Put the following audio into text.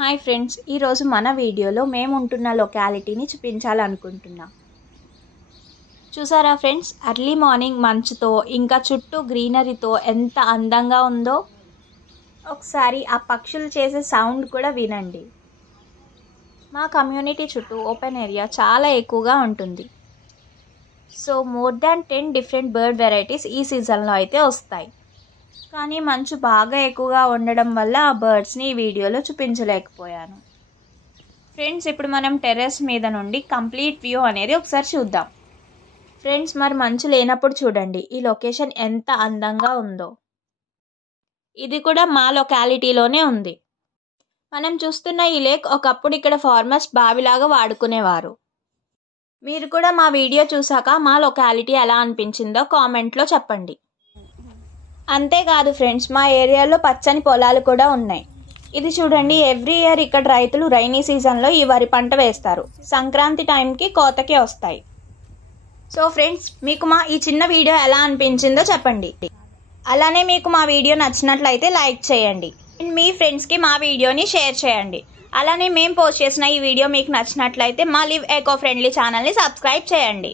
Hi friends, ఈరోజు మన వీడియోలో మేము ఉంటున్న లొకాలిటీని చూపించాలనుకుంటున్నా. చూసారా ఫ్రెండ్స్, ఎర్లీ మార్నింగ్ మంచుతో ఇంకా చుట్టూ గ్రీనరీతో ఎంత అందంగా ఉందో. ఒకసారి ఆ పక్షులు చేసే సౌండ్ కూడా వినండి. మా కమ్యూనిటీ చుట్టూ ఓపెన్ ఏరియా చాలా ఎక్కువగా ఉంటుంది. So more than 10 different bird varieties ఈ సీజన్లో అయితే వస్తాయి. కానీ మంచు బాగా ఎక్కువగా ఉండడం వల్ల ఆ బర్డ్స్ని ఈ వీడియోలో చూపించలేకపోయాను. ఫ్రెండ్స్, ఇప్పుడు మనం టెర్రస్ మీద నుండి కంప్లీట్ వ్యూ అనేది ఒకసారి చూద్దాం. ఫ్రెండ్స్, మరి మంచు లేనప్పుడు చూడండి ఈ లొకేషన్ ఎంత అందంగా ఉందో. ఇది కూడా మా లొకాలిటీలోనే ఉంది. మనం చూస్తున్న ఈ లేక్ ఒకప్పుడు ఇక్కడ ఫార్మర్స్ బావిలాగా వాడుకునేవారు. మీరు కూడా మా వీడియో చూసాక మా లొకాలిటీ ఎలా అనిపించిందో కామెంట్లో చెప్పండి. అంతేకాదు ఫ్రెండ్స్, మా ఏరియాలో పచ్చని పొలాలు కూడా ఉన్నాయి. ఇది చూడండి, ఎవ్రీ ఇయర్ ఇక్కడ రైతులు రైనీ సీజన్లో ఈ వరి పంట వేస్తారు. సంక్రాంతి టైంకి కోతకి వస్తాయి. సో ఫ్రెండ్స్, మీకు మా ఈ చిన్న వీడియో ఎలా అనిపించిందో చెప్పండి. అలానే మీకు మా వీడియో నచ్చినట్లయితే లైక్ చేయండి. మీ ఫ్రెండ్స్కి మా వీడియోని షేర్ చేయండి. అలానే మేము పోస్ట్ చేసిన ఈ వీడియో మీకు నచ్చినట్లయితే మా లివ్ ఎకో ఫ్రెండ్లీ ఛానల్ని సబ్స్క్రైబ్ చేయండి.